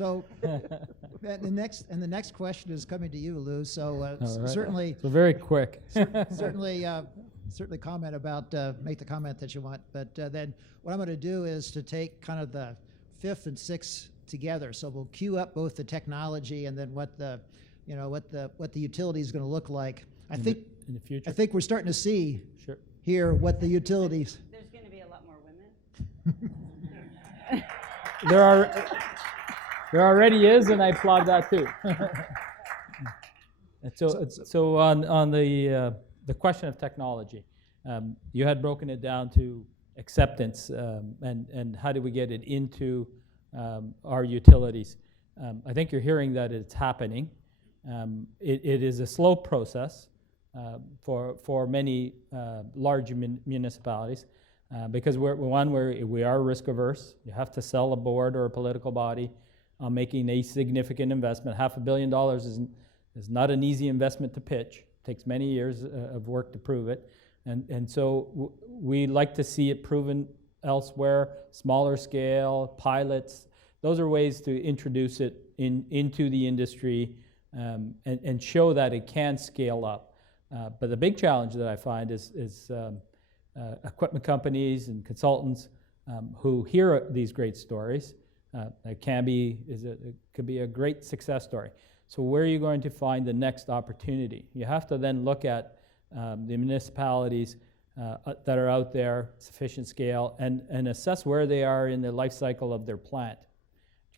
So, and the next question is coming to you, Lou. So All right. certainly, So very quick. certainly, certainly comment about make the comment that you want. But then what I'm going to do is to take kind of the fifth and sixth together. So we'll queue up both the technology and then what the utility is going to look like. I think in the future. I think we're starting to see Sure. here what the utilities. There's going to be a lot more women. There already is, and I applaud that too. And so on the question of technology, you had broken it down to acceptance and how do we get it into our utilities. I think you're hearing that it's happening. It is a slow process for many large municipalities because we are risk averse. You have to sell a board or a political body on making a significant investment. $500 million is not an easy investment to pitch. It takes many years of work to prove it. And so we like to see it proven elsewhere, smaller scale, pilots. Those are ways to introduce it into the industry and show that it can scale up. But the big challenge that I find is equipment companies and consultants who hear these great stories. It could be a great success story. So where are you going to find the next opportunity? You have to then look at the municipalities that are out there, sufficient scale, and assess where they are in the life cycle of their plant.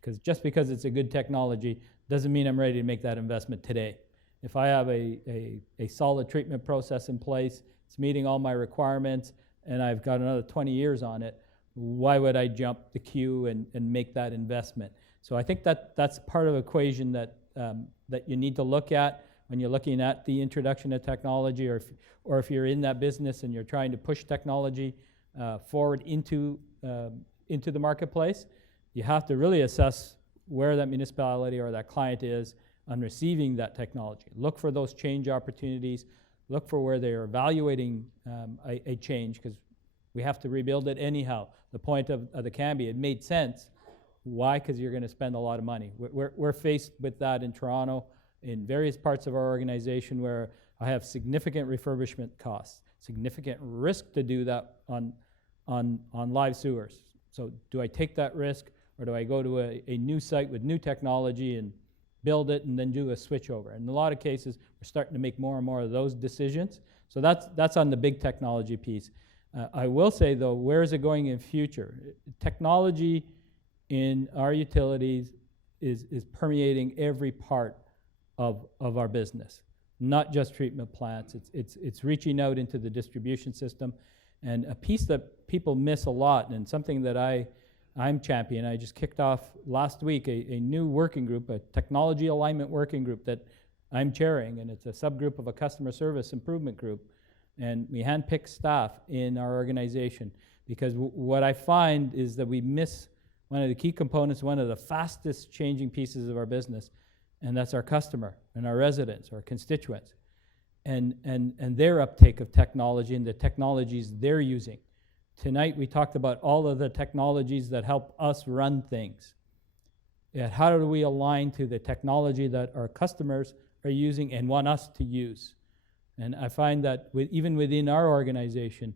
Because just because it's a good technology doesn't mean I'm ready to make that investment today. If I have a solid treatment process in place, it's meeting all my requirements, and I've got another 20 years on it, why would I jump the queue and make that investment? So I think that's part of the equation that you need to look at when you're looking at the introduction of technology, or if you're in that business and you're trying to push technology forward into the marketplace. You have to really assess where that municipality or that client is on receiving that technology. Look for those change opportunities. Look for where they are evaluating a change, because we have to rebuild it anyhow. The point of the Cambie, it made sense. Why? Because you're going to spend a lot of money. We're faced with that in Toronto, in various parts of our organization, where I have significant refurbishment costs, significant risk to do that on live sewers. So do I take that risk, or do I go to a new site with new technology and build it and then do a switchover? In a lot of cases, we're starting to make more and more of those decisions. So that's on the big technology piece. I will say, though, where is it going in future? Technology in our utilities is permeating every part of our business, not just treatment plants. It's reaching out into the distribution system. And a piece that people miss a lot, and something that I'm championing, I just kicked off last week a new working group, a technology alignment working group that I'm chairing, and it's a subgroup of a customer service improvement group. And we handpick staff in our organization, because what I find is that we miss one of the key components, one of the fastest changing pieces of our business, and that's our customer and our residents, our constituents, and their uptake of technology and the technologies they're using. Tonight we talked about all of the technologies that help us run things. Yet how do we align to the technology that our customers are using and want us to use? And I find that even within our organization,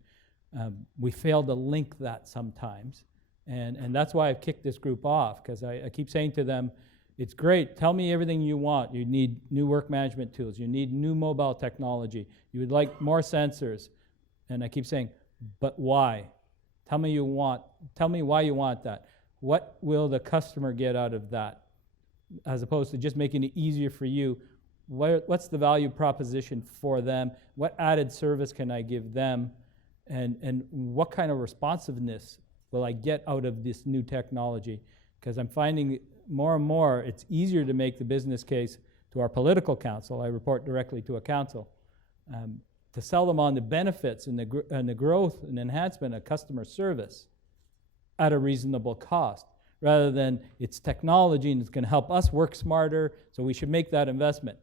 we fail to link that sometimes. And that's why I've kicked this group off, because I keep saying to them, it's great, tell me everything you want. You need new work management tools. You need new mobile technology. You would like more sensors. And I keep saying, but why? Tell me why you want that. What will the customer get out of that? As opposed to just making it easier for you, what's the value proposition for them? What added service can I give them? And what kind of responsiveness will I get out of this new technology? Because I'm finding more and more it's easier to make the business case to our political council. I report directly to a council. To sell them on the benefits and the growth and enhancement of customer service at a reasonable cost, rather than it's technology and it's going to help us work smarter, so we should make that investment.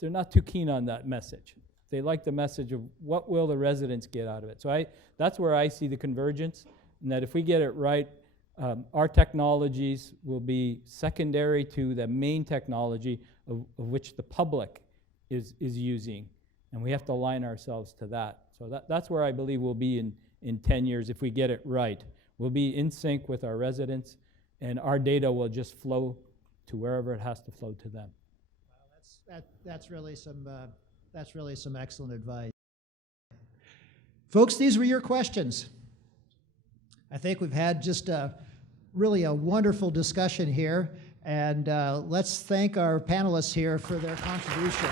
They're not too keen on that message. They like the message of what will the residents get out of it. So that's where I see the convergence, and that if we get it right, Our technologies will be secondary to the main technology of which the public is using. And we have to align ourselves to that. So that's where I believe we'll be in 10 years if we get it right. We'll be in sync with our residents, and our data will just flow to wherever it has to flow to them. Well, that's really some excellent advice. Folks, these were your questions. I think we've had just really a wonderful discussion here, and let's thank our panelists here for their contribution.